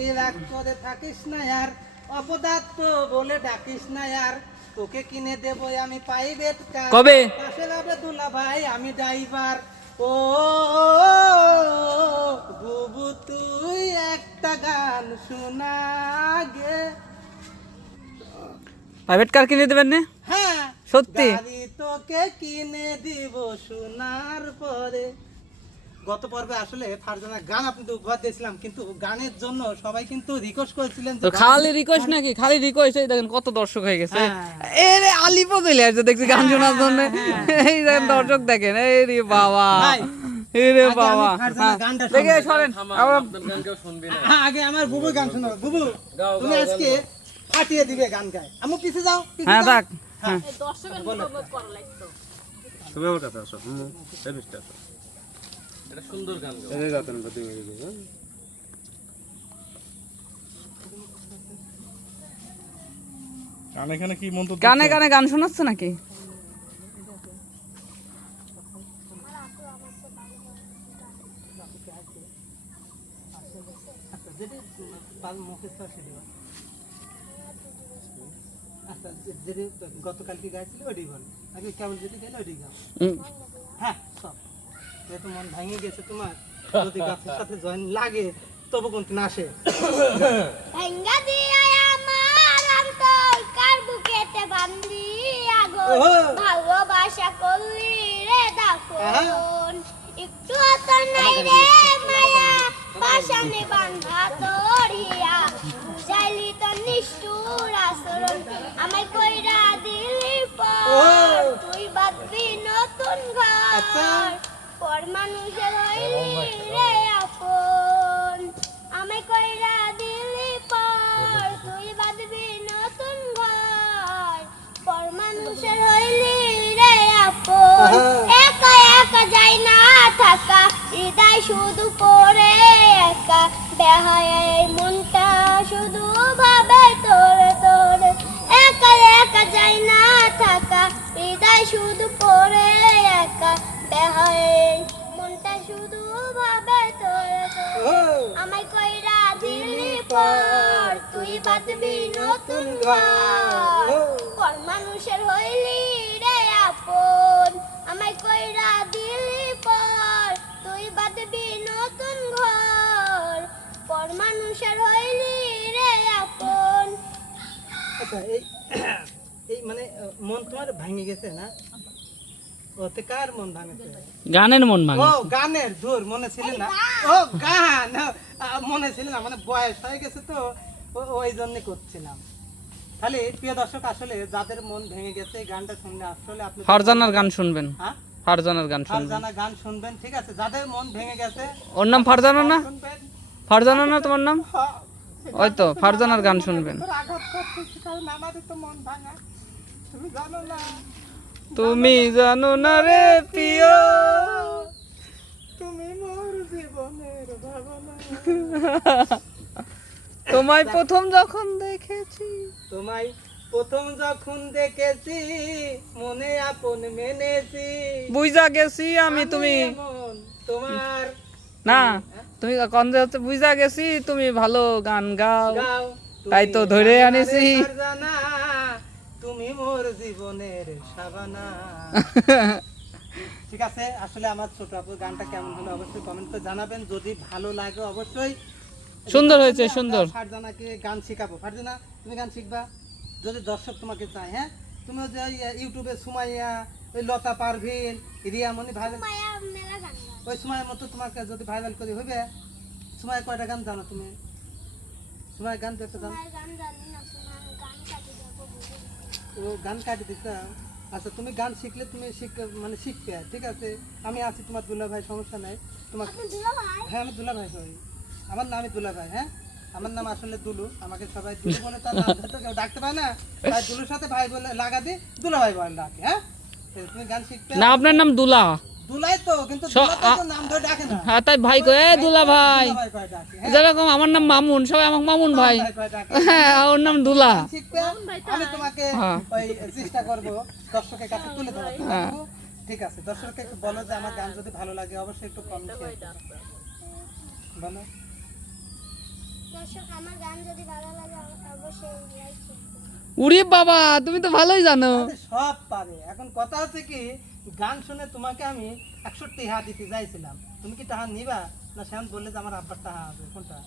তুই রাগ করে থাকিস না আর অপদার্থ বলে ডাকিস না আর। তোকে কিনে দেবো আমি প্রাইভেট কার কবে? পাশে যাবে দুলা ভাই আমি ড্রাইভার ও বুবু তুই একটা গান শোনা গে প্রাইভেট কার কিনে দেবেন না? হ্যাঁ। সত্যি? গাড়ি তোকে কিনে দিব শোনার পরে। গত পর্বে আসলে ফারজানা গান আপনাদের উপহার দিয়েছিলাম কিন্তু গানের জন্য সবাই কিন্তু রিকোয়েস্ট করেছিলেন তো খালি রিকোয়েস্ট নাকি? খালি রিকোয়েস্ট এই দেখেন কত দর্শক হয়ে গেছে। হ্যাঁ। এ রে আলিপো চলে আসছে দেখছি গান শোনার জন্য। এই দেখেন দর্শক দেখেন এই রে বাবা। ভাই, এই রে আগে আমি বাবা। ফারজানার হ্যাঁ, গানটা দেখে শুনব। সরেন। আবার হ্যাঁ, আগে আমার বুবু গান শোনাবো বুবু তুমি আজকে ফাটিয়ে দিবে গান গায়। আমু পিছে যাও হ্যাঁ। থাক। হ্যাঁ। তুমি আমার কাছে আসো হুম এই মিষ্টি আসো এটা সুন্দর গান এই যাতেন প্রতি গান এখানে কি মন্তব্য গানে গানে গান শোনাচ্ছে নাকি? আচ্ছা। আচ্ছা, গতকালকে গাইছিল ওটি বল। আগে কেবল যেটি গাইলে ওটি গাও। হুম। হ্যাঁ সব। যেহেতু মন ভাঙে গেছে তোমার যদি গাছের সাথে জয়েন লাগে তবু কিন্তু না আসে। ভেঙ্গা দিয়া আমার অন্তর কার বুকেতে বান্ধি আগো ভালোবাসা করলি রে দাফন একটু তোর নাই রে মায়া পাশানে বান্ধা তোরিয়া। বুঝাইলি তোর নিষ্ঠুর আচরণ আমায় কইরা দিলি পর। তুই বাঁধবি নতুন ঘর। আচ্ছা। পর মানুষের রে আপন আমায় কইরা দিলি পর তুই বাঁধবি নতুন ঘর পর মানুষের হইলি রে আপন একা একা যাই না থাকা হৃদয় শুধু পড়ে একা বেহায় মনটা শুধু ভাবে তোরে তোরে একা একা যাই না থাকা, হৃদয় শুধু পড়ে একা বেহায় মনটা শুধু ভাবে তোরে তোরে আমায় কইরা দিলি পর তুই বাঁধবি নতুন ঘর। পর মানুষের হইলি রে আপন। আমায় কইরা দিলি পর তুই বাঁধবি নতুন ঘর। পর মানুষের হইলি রে আপন। আচ্ছা এই এই মানে মন তোমার ভাঙে গেছে না? ওতে কার মন ভাঙেছে গানের মন ভাঙে। ও গানের ধুর মনে ছিল না। ও গান মনে ছিল না মানে বয়স হয়ে গেছে তো ওই জন্য করছিলাম। খালি প্রিয় দর্শক আসলে যাদের মন ভেঙে গেছে গানটা শুনলে আসলে আপনি ফারজানার গান শুনবেন। হ্যাঁ ফারজানার গান শুনবেন। ফারজানা গান শুনবেন ঠিক আছে? যাদের মন ভেঙে গেছে ওর নাম ফারজানা না? ফারজানা না তোমার নাম? হ্যাঁ, ওই তো ফারজানার গান শুনবেন। আঘাত করতেছি কারণ তো মন ভাঙা। তুমি জানো না। তুমি জানো না রে প্রিয়। তুমি মোর জীবনের ভাবনা। তোমায় প্রথম যখন দেখেছি। তোমায় প্রথম যখন দেখেছি মনে আপন মেনেছি। বুঝা গেছি আমি তুমি। তোমার না তুমি হচ্ছে বুঝা গেছি তুমি ভালো গান গাও। গাও। তাই তো ধরে জানা আনিছি। তুমি মোর জীবনের সাবানা। ঠিক আছে আসলে আমার ছোট আপুর গানটা কেমন হলো অবশ্যই কমেন্ট করে জানাবেন। যদি ভালো লাগে অবশ্যই। সুন্দর হয়েছে, সুন্দর। ফারজানাকে গান শেখাবো। ফারজানা তুমি গান শিখবা? যদি দর্শক তোমাকে চায় হ্যাঁ? তুমি যে ইউটিউবে সুমাইয়া ওই লতা পারভিন রিয়ামণি ভাইরাল মেলা গান গায়। ওই সময়ের মতো তোমাকে যদি ভাইরাল করে হবে সময় কয়টা গান জানো তুমি? সময় গান তো একটা গান জানি না শোনা গান কাটি দেবো বুঝে। ও গান কাটি দিতাম আচ্ছা তুমি গান শিখলে তুমি শিখ মানে শিখবে ঠিক আছে? আমি আছি তোমার দুলা ভাই সমস্যা নাই। ভাই? হ্যাঁ আমি দুলা ভাই সবাই আমার নামই দুলা ভাই হ্যাঁ? আমার নাম আসলে দুলু। আমাকে সবাই দুলু বলে তার নাম তো কেউ ডাকতে পারে না। তাই দুলুর সাথে ভাই বলে লাগা দি দুলা ভাই বলে ডাকে হ্যাঁ? তুমি গান শিখতে না আপনার নাম দুলা। দুলাই তো কিন্তু স- দুলা তো আ- তো নাম ধরে ডাকে না। হ্যাঁ তাই ভাই কয় দুলা ভাই দুলা ভাই কয় ডাকে হ্যাঁ। যেরকম আমার নাম মামুন সবাই আমাকে মামুন ভাই। হ্যাঁ ওর নাম দুলা। আমি তোমাকে হ্যাঁ। চেষ্টা করব দর্শকের কাছে তুলে ধরার। হ্যাঁ। ঠিক আছে দর্শককে একটু বলো যে আমার গান যদি ভালো লাগে অবশ্যই একটু কমেন্ট বলো। দর্শক আমার গান যদি ভালো লাগে অবশ্যই লাইক উরি বাবা তুমি তো ভালোই জানো। সব পারে। এখন কথা হচ্ছে কি গান শুনে তোমাকে আমি একশো টিহা দিতে চাইছিলাম। তুমি কি টাহা নিবা? না সেমন বললে যে আমার আব্বার টাহা আছে কোনটা?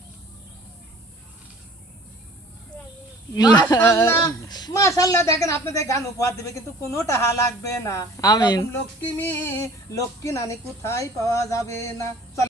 মাশাআল্লাহ দেখেন আপনাদের গান উপহার দিবে কিন্তু কোনো টাহা লাগবে না। লক্ষ্মী লক্ষ্মী নানি কোথায় পাওয়া যাবে না?